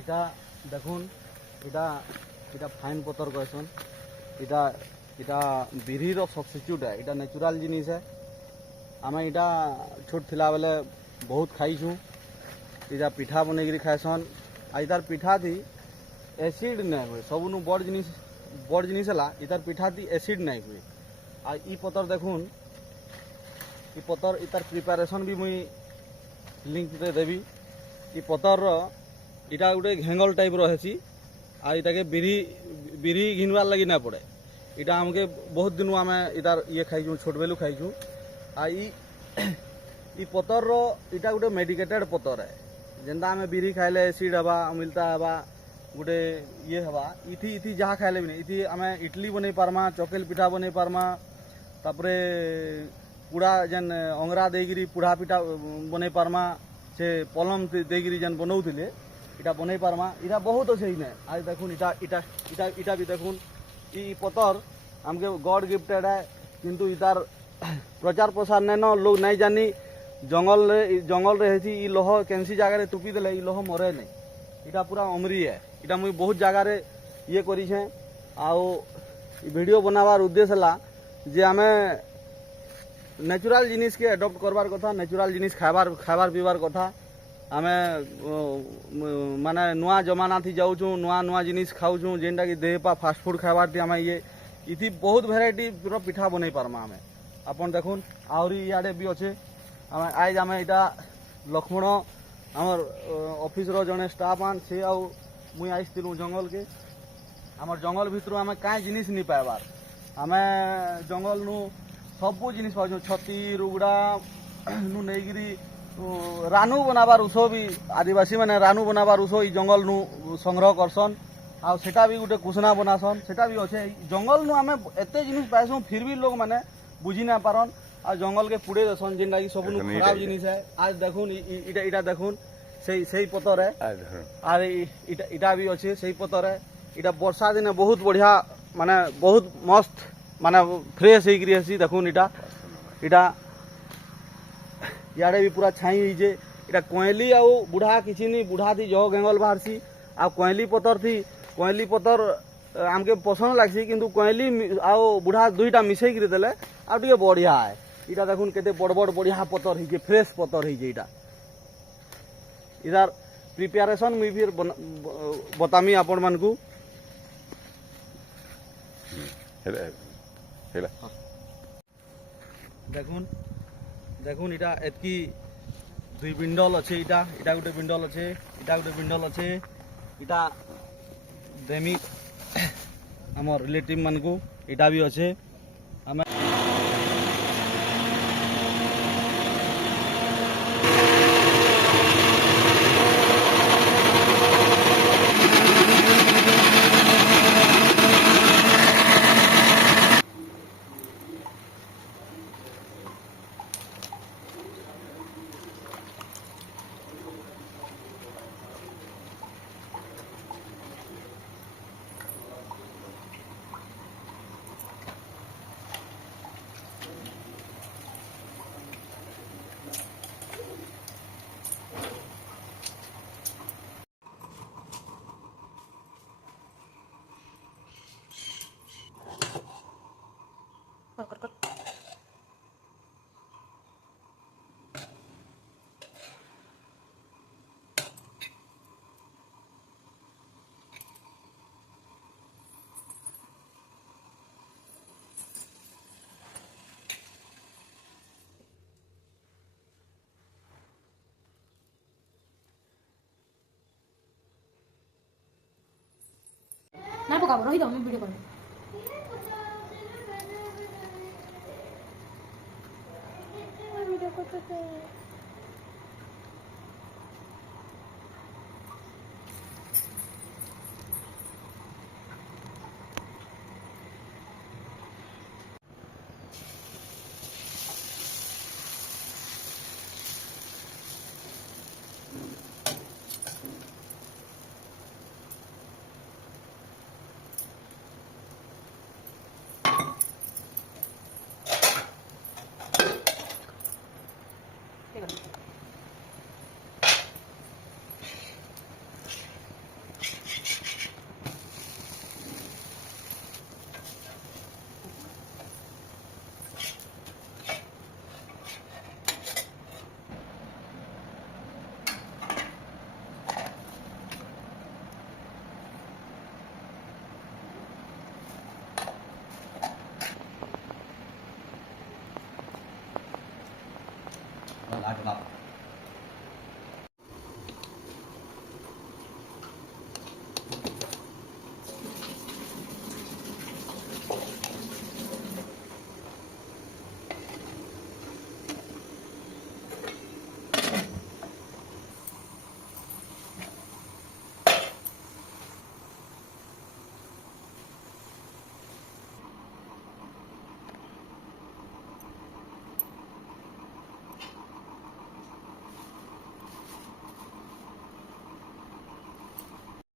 এটা দেখুন, এটা এটা ফাইন পতর কহেসন। এটা এটা বিরির সবস্টিচ্ୟୁଟ୍ है। এটা ন্যাচুরাল জিনিস है। ଆମେ ଏଇଟା ଛୋଟ ଥିଲା ବେଲେ ବହୁତ ଖାଇଛୁ। ଏଇଟା ପିଠା ବନେଇକିରି ଖାଇସନ୍। ଆଉ ଏଇଟାର ପିଠାଥି ଏସିଡ୍ ନାଇଁ ହୁଏ। ସବୁନୁ ବଡ଼ ଜିନିଷ ହେଲା ଏଇଟାର ପିଠାଥି ଏସିଡ୍ ନାଇଁ ହୁଏ। ଆଉ ଇ ପତର ଦେଖୁନ୍, ଇ ପତର ଏଇଟାର ପ୍ରିପାରେସନ୍ ବି ମୁଇଁ ଲିଙ୍କରେ ଦେବି। ଇ ପତରର ଏଇଟା ଗୋଟେ ଘେଙ୍ଗଲ ଟାଇପ୍ର ହେସି। ଆଉ ଏଇଟାକେ ବିରି ଘିନବାର୍ ଲାଗି ନାଇଁ ପଡ଼େ। ଏଇଟା ଆମକେ ବହୁତ ଦିନୁ ଆମେ ଏଇଟାର ଇଏ ଖାଇଛୁ, ଛୋଟ ବେଲୁ ଖାଇଛୁ। ଆଉ ଇ ପତରର ଏଇଟା ଗୋଟେ ମେଡିକେଟେଡ୍ ପତର है। ଯେନ୍ତା ଆମେ ବିରି ଖାଇଲେ ଏସିଡ୍ ହେବା, ଅମ୍ଳତା ହେବା, ଗୋଟେ ଇଏ ହେବା, ଇଥି ଯାହା ଖାଇଲେ ବି ନାହିଁ। ଇଥି ଆମେ ଇଟଲି ବନେଇ ପାର୍ମା, ଚକେଲ ପିଠା ବନେଇ ପାର୍ମା, ତାପରେ ପୁଡ଼ା ଯେନ୍ ଅଙ୍ଗରା ଦେଇକିରି ପୁଡ଼ା ପିଠା ବନେଇ ପାର୍ମା, ସେ ପଲମ ଦେଇକିରି ଯେନ୍ ବନଉଥିଲେ ଇଟା ବନେଇ ପାର୍ମା। ଇଟା ବହୁତ ଅଛେ ଇନେ। ଆজ দেখুন ଇଟା ବି ଦେଖୁନ୍। ଇ ପତର ଆମକେ ଗଡ୍ ଗିଫ୍ଟେଡ୍ है। କିନ୍ତୁ ଇତାର प्रचार प्रसार नाइन, लोग नहीं जानी। जंगल हेसी। इ लोह केनसी जगह तुपी देले इ लोह मरे नहीं। इटा पूरा अमरी है। इटा मुई बहुत जगार ये करिछे। आउ वीडियो बनावार उद्देश्य है जे आमे नेचुरल जिनिस के एडॉप्ट करवार कथा, नेचुरल जिनिस खाबार पीबार कथा। आमे माने नुआ जमाना थी जाऊँ, नुआ जिनिस खाऊँ, जेनटा कि देह पा फास्ट फूड खाबार थी आमे ये इथि बहुत भेराइटी पिठा बनै पार्मा। आमे आपन देखुन आहरी इे भी अच्छे। आज आम यहाँ लक्ष्मण आमर ऑफिस रो जने स्टाफ आन से आउ मुई आइलु जंगल के। आमर जंगल भितर आम कई जिनिस नहीं पाइबार। आम जंगल नु सबू जिनिस पाऊँ। छती रुगड़ा नु नहींकि रानू बनाबार उस भी आदिवासी मैंने रानू बनाबार उस जंगल नु संग्रह करसन। आउ सेटा भी गोटे कुसना बनासन, सेटा भी अच्छे। जंगल नु आम एत जिनिस पाइसुँ, फिर भी लोग मैंने बुझी ना पारन। आ जंगल के पुड़े देसन जेनटा कि सब खराब जिनिस है। आज देखुन इटा देखुन सही पतर है। आर इटा भी अच्छे सही पतर है। इटा वर्षा दिने बहुत बढ़िया माने बहुत मस्त माने फ्रेश होगी। देखुन इटा इे भी पूरा छाई होइजे। इटा कोयली आउ बुढ़ा किसी नहीं, बुढ़ा थी जह गेंगल बाहरसी। आ कोयली पतर आमके पसंद लगसी। किंतु कोयली आउ बुढ़ा दुईटा मिसेक देले आ टे बढ़िया है। इटा देखुन केते बड़ बढ़िया पतर है, फ्रेश पतर है। इटा इधर प्रिपेरेसन मुई फिर बतामी आपण मान को। देखुन इटा एतकी दुई बिंडल अच्छे। इटा गोटे बिंडल अच्छे, इटा गोटे बिंडल अच्छे। इटा देमी आमर रिलेटिव मान को। इटा भी अच्छे। आम ना पकाबो रही दो, मैं वीडियो करूँ। वीडियो करते